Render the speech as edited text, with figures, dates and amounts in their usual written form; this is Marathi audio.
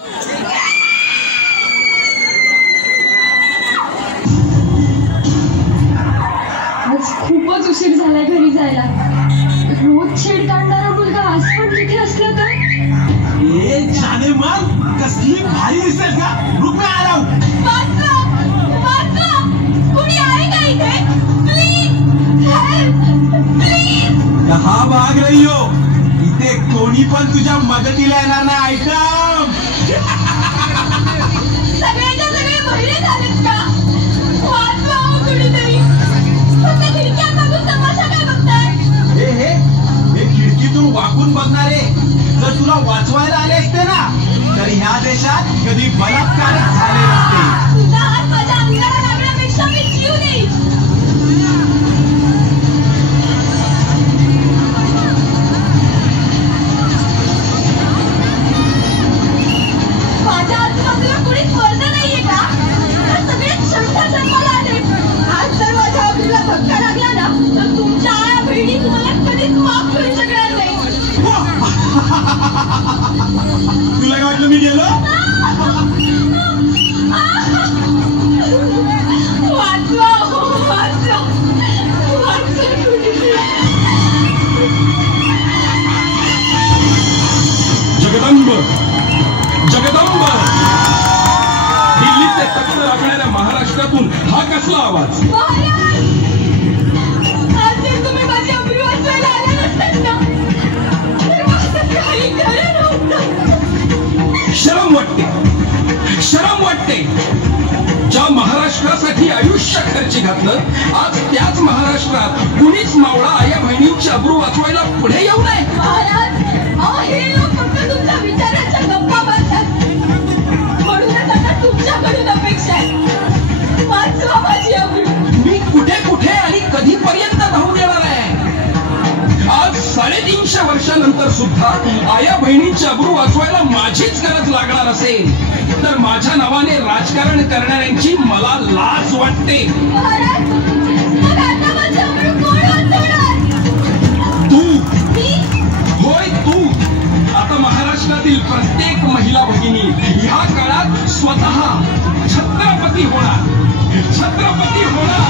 आज खूपच उशीर झालाय घरी जायला. रोज छेड काढणारा मुलगा आज पण तिथे असला तर कसली भारी दिसेल का? रुपये आला कोणी आहे का इथे? Please help, please. कहा भाग रही हो? इथे कोणी पण तुझ्या मदतीला येणार नाही. आयटम सगळ्याच्या सगळे बहिरे झालेत का? वाचवा हो कुणीतरी. फक्त खिडक्यात बघून तमाशा काय बघताय? हे खिडकीतून वाकून बघणारे जर तुला वाचवायला आले असते ना तर ह्या देशात कधी बलात्कारच झाले नसते. तुझा हात माझ्या अंगाला लागण्यापेक्षा मी जीव देईन. माझ्या आजूबाजूला कुणीच वर्ग नाहीये का? सगळे क्षमता जन्माला आले. आज जर माझ्या अवतीला धक्का लागला ना तर तुमच्या आया बहिणी तुम्हाला कधीच माफ करू शकणार नाही. तुला काय वाटलं मी गेलो? वाचवा वाचवा जगदंब जगदंब. दिल्लीचे तख्त राखणाऱ्या महाराष्ट्रातून हा कसला आवाज? आज जर तुम्ही माझी अब्रू वाचवायला आले नसतात ना तर माझं काही खरं नव्हतं. शरम वाटते, शरम वाटते. ज्या महाराष्ट्रासाठी आयुष्य खर्ची घातलं आज त्याच महाराष्ट्रात कुणीच मावळा आया बहिणींची अब्रू वाचवायला पुढे येऊ नये. महाराज हे लोक फक्त तुमच्या विचारांच्या गप्पा मारतात. म्हणूनच आता तुमच्याकडून अपेक्षा आहे. वाचवा माझी अब्रू. मी कुठे कुठे आणि कधीपर्यंत धावून येणार आहे? आज 350 वर्षानंतर सुद्धा आया बहिणींची अब्रू वाचवायला माझीच गरज लागणार असेल तर माझ्या नावाने राजकारण करणाऱ्यांची मला लाज वाटते. महाराज मग आता माझी अब्रू कोण वाचवणार? तू. मी? होय तू. आता महाराष्ट्रातील प्रत्येक महिला भगिनी ह्या काळात स्वतः छत्रपती होणार, छत्रपती होणार.